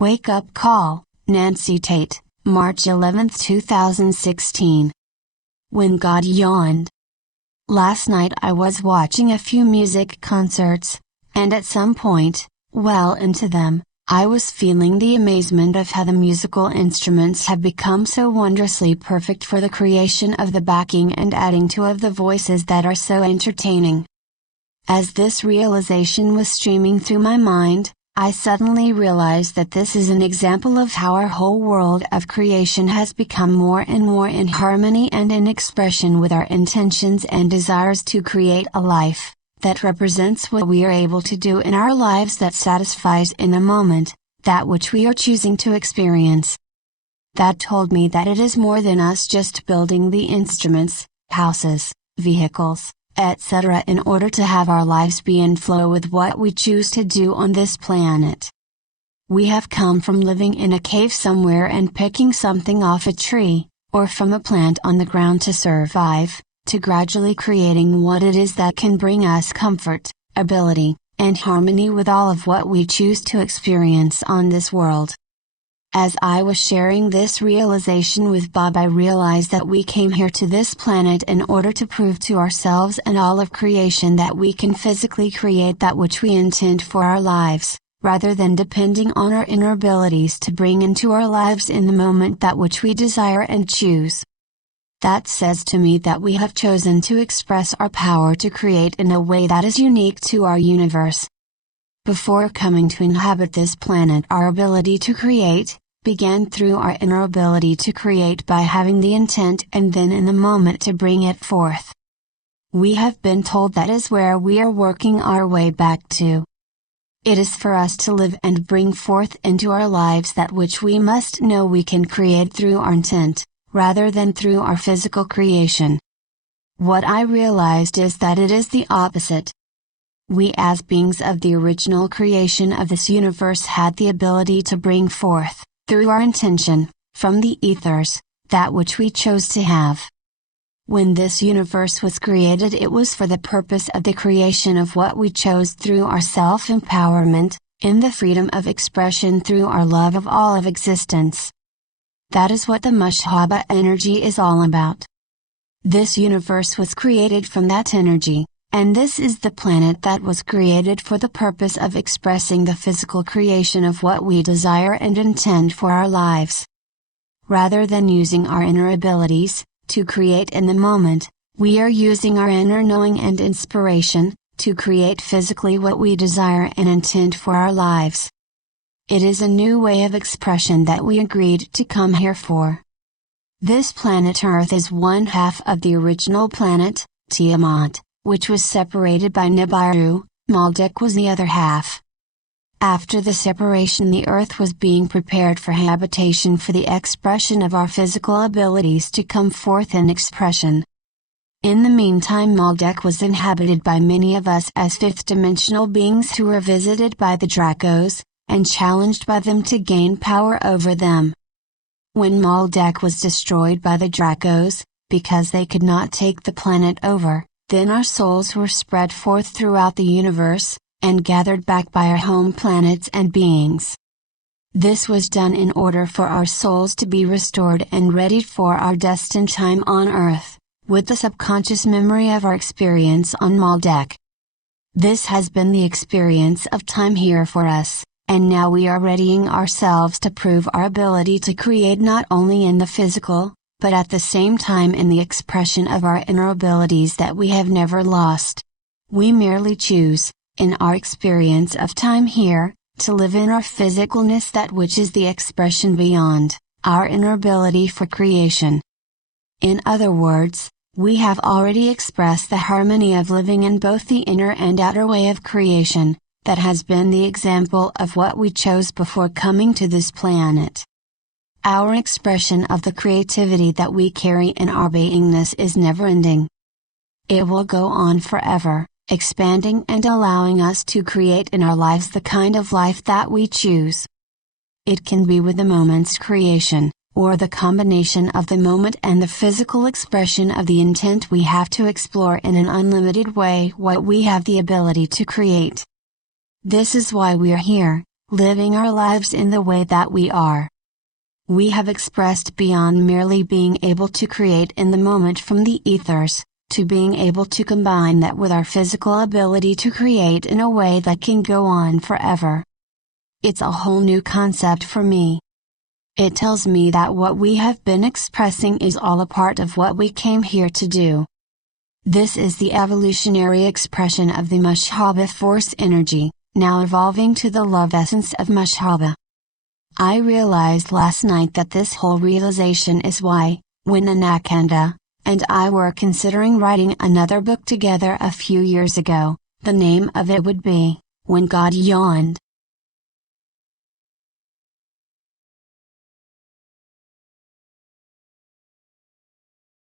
Wake Up Call, Nancy Tate, March 11, 2016. When God Yawned. Last night I was watching a few music concerts, and at some point, well into them, I was feeling the amazement of how the musical instruments have become so wondrously perfect for the creation of the backing and adding to of the voices that are so entertaining. As this realization was streaming through my mind, I suddenly realized that this is an example of how our whole world of creation has become more and more in harmony and in expression with our intentions and desires to create a life that represents what we are able to do in our lives, that satisfies in the moment, that which we are choosing to experience. That told me that it is more than us just building the instruments, houses, vehicles, etc. in order to have our lives be in flow with what we choose to do on this planet. We have come from living in a cave somewhere and picking something off a tree, or from a plant on the ground to survive, to gradually creating what it is that can bring us comfort, ability, and harmony with all of what we choose to experience on this world. As I was sharing this realization with Bob, I realized that we came here to this planet in order to prove to ourselves and all of creation that we can physically create that which we intend for our lives, rather than depending on our inner abilities to bring into our lives in the moment that which we desire and choose. That says to me that we have chosen to express our power to create in a way that is unique to our universe. Before coming to inhabit this planet, our ability to create began through our inner ability to create by having the intent and then in the moment to bring it forth. We have been told that is where we are working our way back to. It is for us to live and bring forth into our lives that which we must know we can create through our intent, rather than through our physical creation. What I realized is that it is the opposite. We as beings of the original creation of this universe had the ability to bring forth, through our intention, from the ethers, that which we chose to have. When this universe was created, it was for the purpose of the creation of what we chose through our self-empowerment, in the freedom of expression through our love of all of existence. That is what the Mushaba energy is all about. This universe was created from that energy. And this is the planet that was created for the purpose of expressing the physical creation of what we desire and intend for our lives. Rather than using our inner abilities, to create in the moment, we are using our inner knowing and inspiration, to create physically what we desire and intend for our lives. It is a new way of expression that we agreed to come here for. This planet Earth is one half of the original planet, Tiamat, which was separated by Nibiru. Maldek was the other half. After the separation, the Earth was being prepared for habitation for the expression of our physical abilities to come forth in expression. In the meantime, Maldek was inhabited by many of us as fifth-dimensional beings who were visited by the Dracos, and challenged by them to gain power over them. When Maldek was destroyed by the Dracos, because they could not take the planet over, then our souls were spread forth throughout the universe, and gathered back by our home planets and beings. This was done in order for our souls to be restored and ready for our destined time on Earth, with the subconscious memory of our experience on Maldek. This has been the experience of time here for us, and now we are readying ourselves to prove our ability to create not only in the physical, but at the same time in the expression of our inner abilities that we have never lost. We merely choose, in our experience of time here, to live in our physicalness, that which is the expression beyond our inner ability for creation. In other words, we have already expressed the harmony of living in both the inner and outer way of creation, that has been the example of what we chose before coming to this planet. Our expression of the creativity that we carry in our beingness is never ending. It will go on forever, expanding and allowing us to create in our lives the kind of life that we choose. It can be with the moment's creation, or the combination of the moment and the physical expression of the intent we have to explore in an unlimited way what we have the ability to create. This is why we are here, living our lives in the way that we are. We have expressed beyond merely being able to create in the moment from the ethers, to being able to combine that with our physical ability to create in a way that can go on forever. It's a whole new concept for me. It tells me that what we have been expressing is all a part of what we came here to do. This is the evolutionary expression of the Mashaba force energy, now evolving to the love essence of Mashaba. I realized last night that this whole realization is why, when Anakanda and I were considering writing another book together a few years ago, the name of it would be, When God Yawned.